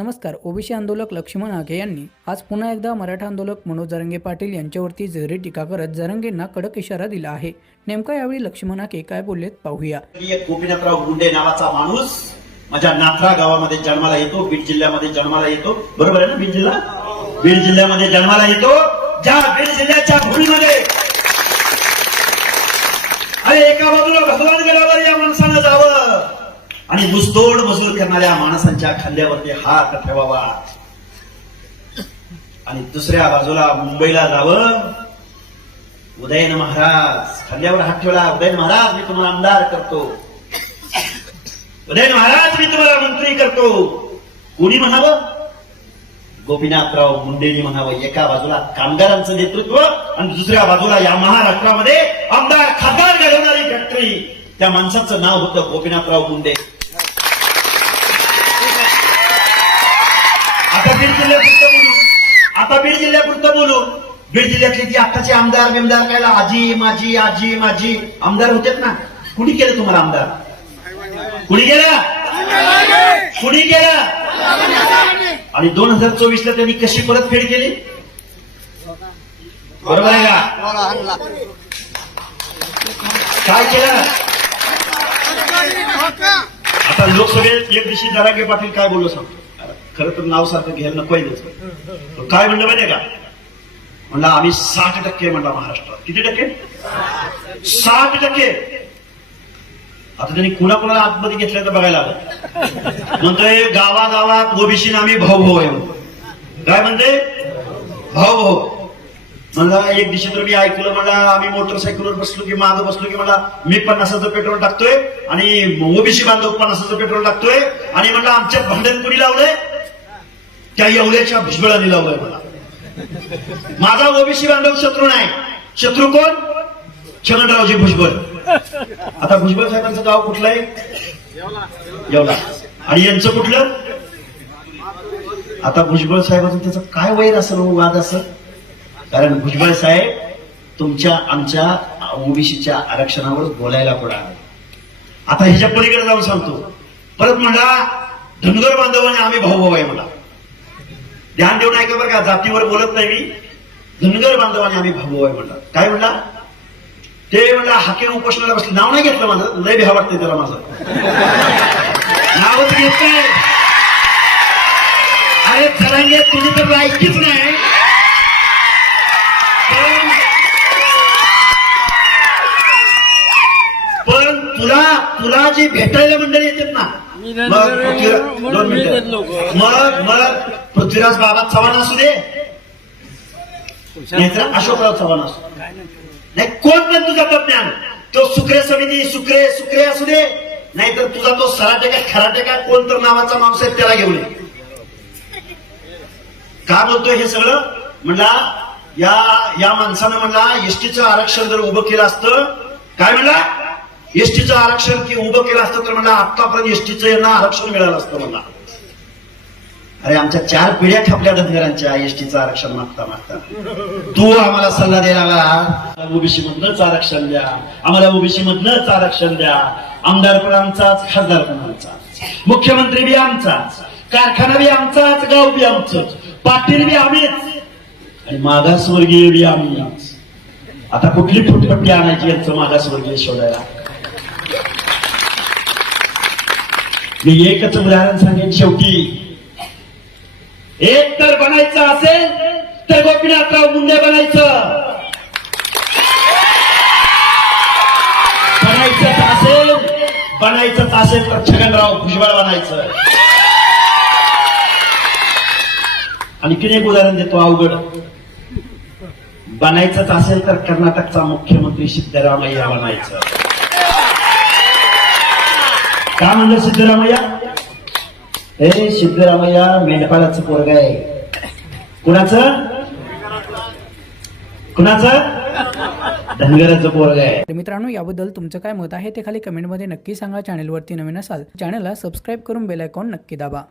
नमस्कार ओबीसी आंदोलक लक्ष्मण आघे यांनी आज पुन्हा एकदा मराठा आंदोलक मनोज जरंगे पाटील यांच्यावरती जहरी टीका करत जरंगेंना कडक इशारा दिला आहे. नेमका यावेळी लक्ष्मण आघे काय बोललेत पाहूया. गोपीनाथराव गुंडे नावाचा माणूस माझ्या नाथरा गावामध्ये जन्माला येतो बीड जिल्ह्यामध्ये जन्माला येतो. बरोबर आहे ना बीड जिल्हा? बीड जिल्ह्यामध्ये जन्माला येतो. ज्या बीड जिल्ह्याच्या भूमीमध्ये अरे एका बाजूला भगवान गेल्यावर या माणसानं जावं. आणि मुसतोड मजूर करणाऱ्या माणसांच्या खांद्यावरती हात ठेवावा. आणि दुसऱ्या बाजूला मुंबईला जावं. उदयन महाराज खांद्यावर हात ठेवला. उदयन महाराज मी तुम्हाला आमदार करतो. उदयन महाराज मी तुम्हाला मंत्री करतो. कोणी म्हणावं? गोपीनाथराव मुंडेनी म्हणावं. एका बाजूला कामगारांचं नेतृत्व आणि दुसऱ्या बाजूला या महाराष्ट्रामध्ये आमदार खासदार घडवणारी फॅक्टरी. त्या माणसाचं नाव होतं गोपीनाथराव मुंडे आता बीड जिल्ह्यापुरतं बोलू. आता बीड जिल्ह्यापुरतं बोलू. बीड जिल्ह्यातले जी आताचे आमदार बिमदार काय आजी माझी आजी माझी आमदार होतेत ना? कुणी केलं तुम्हाला आमदार? कुणी केलं? कुणी केलं? आणि दोन हजार चोवीस ला त्यांनी कशी परतफेड केली? बरोबर आहे का? काय केलं? आता लोकसभेत एक दिवशी जरांगे पाटील काय बोललो सांगतो खरं तर नाव सारखं घ्यायला नको आहे काय म्हणलं माहितीये का? म्हणला आम्ही साठ टक्के म्हणला महाराष्ट्रात. किती टक्के? साठ टक्के. आता त्यांनी कुणाकुणाला आतमध्ये घेतलं तर बघायला आलं म्हणतोय गावागावात ओबीसी आम्ही भाऊ भाऊ आहे काय म्हणते? भाऊ भाऊ म्हणला एक दिवशी तर मी ऐकलं मला आम्ही मोटरसायकलवर बसलो की मागं बसलो की मला मी पन्नासाचं पेट्रोल टाकतोय आणि ओबीसी बांधव पन्नासाचं पेट्रोल टाकतोय आणि म्हणलं आमच्या भांडण कुणी लावलंय? त्या एवढ्याच्या भुजबळाने लावलंय मला. माझा ओबीसी बांधव शत्रू नाही. शत्रू कोण? छगनरावजी भुजबळ. आता भुजबळ साहेबांचं गाव कुठलं आहे येवला. आणि यांचं कुठलं? आता भुजबळ साहेबांचं त्याचं काय वैर असेल वाद असेल कारण भुजबळ साहेब तुमच्या आमच्या ओबीसीच्या आरक्षणावर बोलायला पुढे आता ह्याच्या पलीकडे जाऊन सांगतो. परत म्हणला धनगर बांधवाने आम्ही भाऊ भाऊ आहे म्हणा. ध्यान देऊन ऐका बरं का जातीवर बोलत नाही मी. धनगर बांधवाने आम्ही भाऊ आहे म्हणला. काय म्हणला? ते म्हणला हाके उपोषणाला बसले. नाव नाही घेतलं माझं. लय भ्या वाटतंय त्याला माझं. नावच घेत नाही. अरे चलांगे तुझी तर ऐकीच नाही. पण- तुला तुला जे भेटायला मंडळी येतात ना मग पृथ्वीराज- दोन मिनिटं. मग मग पृथ्वीराज बाबा चव्हाण असू दे. नाहीतर अशोकराव चव्हाण असू दे. नाही. कोण पण तुझा तज्ञान तो सुक्रे समिती सुक्रे सुक्रे असू दे. नाहीतर तुझा तो सराटे काय खराटे काय कोण तर नावाचा माणूस आहे त्याला घेऊन ये. का बोलतोय हे सगळं? म्हणला या या माणसानं म्हणला एसटीचं आरक्षण जर उभं केलं असतं काय म्हणला? एसटीचं आरक्षण की उभं केलं असतं तर म्हणला आतापर्यंत एसटीचं यांना आरक्षण मिळालं असतं म्हणला. अरे आमच्या चार पिढ्या खपल्या धनगरांच्या एसटीचं आरक्षण मागता मागता. तू आम्हाला सल्ला द्यायला ओबीसी मधनच आरक्षण द्या आम्हाला ओबीसी मधनच आरक्षण द्या. आमदार पण आमचाच खासदार पण मुख्यमंत्री बी आमचाच कारखाना बी आमचाच गाव बी आमचंच पाटील बी आम्हीच आणि मागासवर्गीय बी आम्ही आता कुठली फुटपट्टी आणायची यांचं मागासवर्गीय शोधायला? मी एकच उदाहरण सांगेन शेवटी. एक तर बनायचं असेल तर गोपीनाथराव मुंडे बनायचं. बनायचं असेल बनायचंच असेल तर छगनराव भुजबळ बनायचं. आणखीन एक उदाहरण देतो अवघड. बनायचंच असेल तर कर्नाटकचा मुख्यमंत्री सिद्धरामय्या बनायचं. का म्हणलं सिद्धरामय्या? हे सिद्धरामय्या मेंढपाळाचं पोरग आहे. कुणाचं? कुणाचं? तर मित्रांनो याबद्दल तुमचं काय मत आहे ते खाली कमेंटमध्ये नक्की सांगा. चॅनलवरती नवीन असाल चॅनलला सबस्क्राईब करून बेल आयकॉन नक्की दाबा.